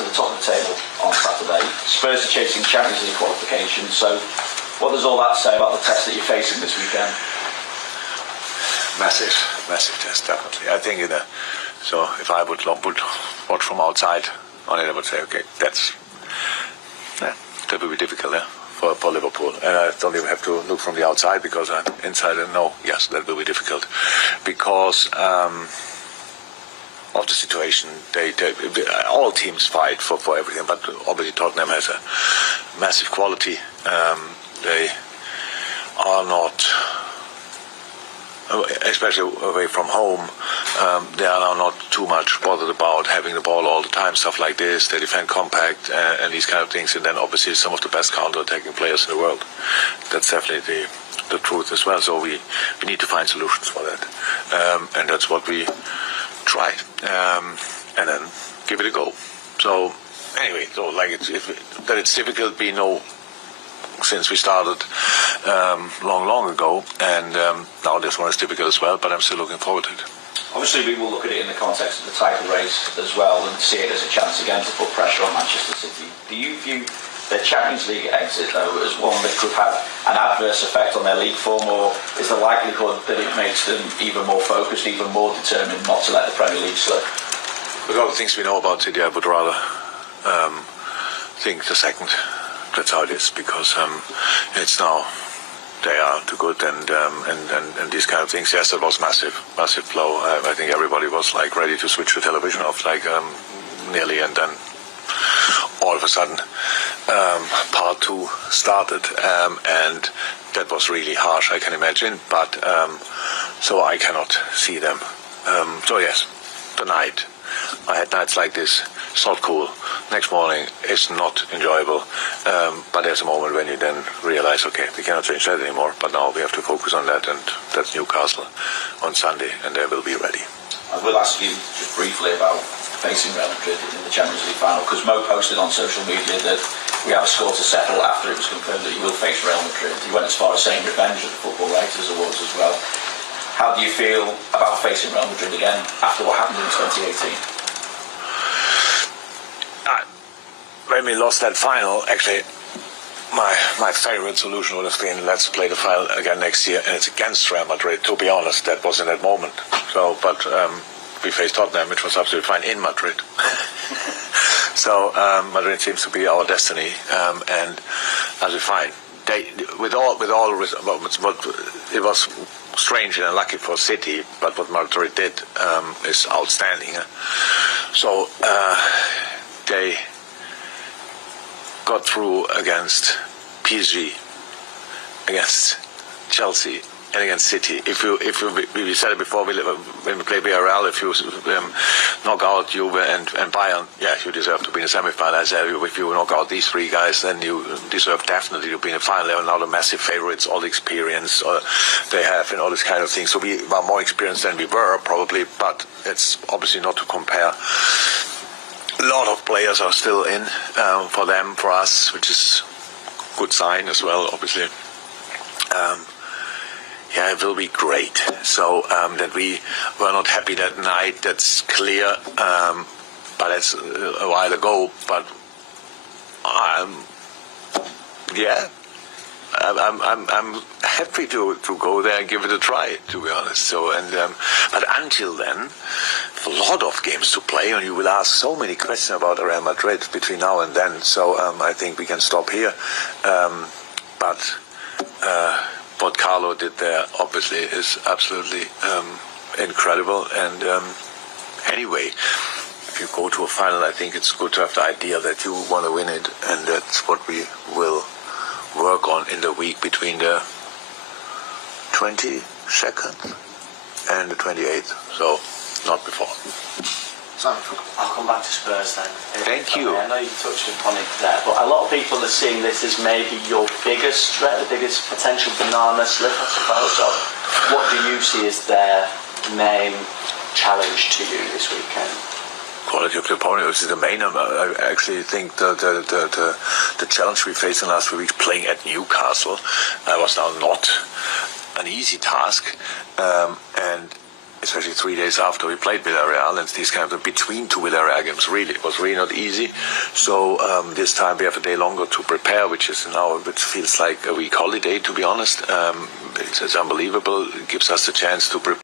to the top of the table on Saturday. Spurs are chasing Champions League qualification. So, what does all that say about the test that you're facing this weekend? Massive test, definitely. I think so if I would watch from outside on it, I would say, okay, that will be difficult for Liverpool. And I don't even have to look from the outside because I'm inside and know, yes, that will be difficult. Because of the situation, all teams fight for everything, but obviously Tottenham has a massive quality. They are not, especially away from home, they are now not too much bothered about having the ball all the time, stuff like this. They defend compact and these kind of things, and then obviously some of the best counter-attacking players in the world. That's definitely the truth as well. So we need to find solutions for that, and that's what we try, and then give it a go. So anyway, so like that it's difficult, we know since we started long ago, and now this one is difficult as well, but I'm still looking forward to it. Obviously we will look at it in the context of the title race as well and see it as a chance again to put pressure on Manchester City. Do you view their Champions League exit though as one that could have an adverse effect on their league form, or is the likelihood that it makes them even more focused, even more determined not to let the Premier League slip? With all the things we know about City, I would rather think the second. That's how it is, because it's now they are too good, and these kind of things. Yes, it was massive flow. I think everybody was like ready to switch the television off, like nearly, and then all of a sudden part 2 started, and that was really harsh, I can imagine. But so I cannot see them. So yes, tonight I had nights like this. It's not cool. Next morning it's not enjoyable, but there's a moment when you then realize, okay, we cannot change that anymore, but now we have to focus on that, and that's Newcastle on Sunday, and they will be ready. I will ask you just briefly about facing Real Madrid in the Champions League final, because Mo posted on social media that we have a score to settle after it was confirmed that you will face Real Madrid. He went as far as saying revenge at the Football Writers Awards as well. How do you feel about facing Real Madrid again after what happened in 2018? When we lost that final, actually, my favorite solution would have been, let's play the final again next year, and it's against Real Madrid. To be honest, that was in that moment. So, but we faced Tottenham, which was absolutely fine in Madrid. So Madrid seems to be our destiny, and as we find, with all, it was strange and unlucky for City, but what Madrid did is outstanding. So they got through against PSG, against Chelsea, and against City. We said it before, when we play Real, if you knock out Juve and Bayern, yeah, you deserve to be in the semi-final. I said, if you knock out these 3 guys, then you deserve definitely to be in the final. They are now the massive favorites, all the experience they have, and all this kind of thing. So we are more experienced than we were, probably, but it's obviously not to compare. A lot of players are still in for them, for us, which is a good sign as well, obviously. Yeah, it will be great. So that we were not happy that night, that's clear, but that's a while ago. But yeah, I'm happy to go there and give it a try, to be honest. So but until then, a lot of games to play, and you will ask so many questions about Real Madrid between now and then. So I think we can stop here. But what Carlo did there, obviously, is absolutely incredible. And anyway, if you go to a final, I think it's good to have the idea that you want to win it, and that's what we will work on in the week between the 22nd and the 28th. So not before. Simon, I'll come back to Spurs then. Thank you. I know you touched upon it there, but a lot of people are seeing this as maybe your biggest threat, the biggest potential banana slip, I suppose. So what do you see as their main challenge to you this weekend? Quality of the opponent is the main. I actually think the challenge we faced in the last 3 weeks playing at Newcastle was now not an easy task, and especially 3 days after we played Villarreal, and these kind of between two Villarreal games, really, it was really not easy. So this time we have a day longer to prepare, which feels like a week holiday, to be honest. It's unbelievable. It gives us the chance to prepare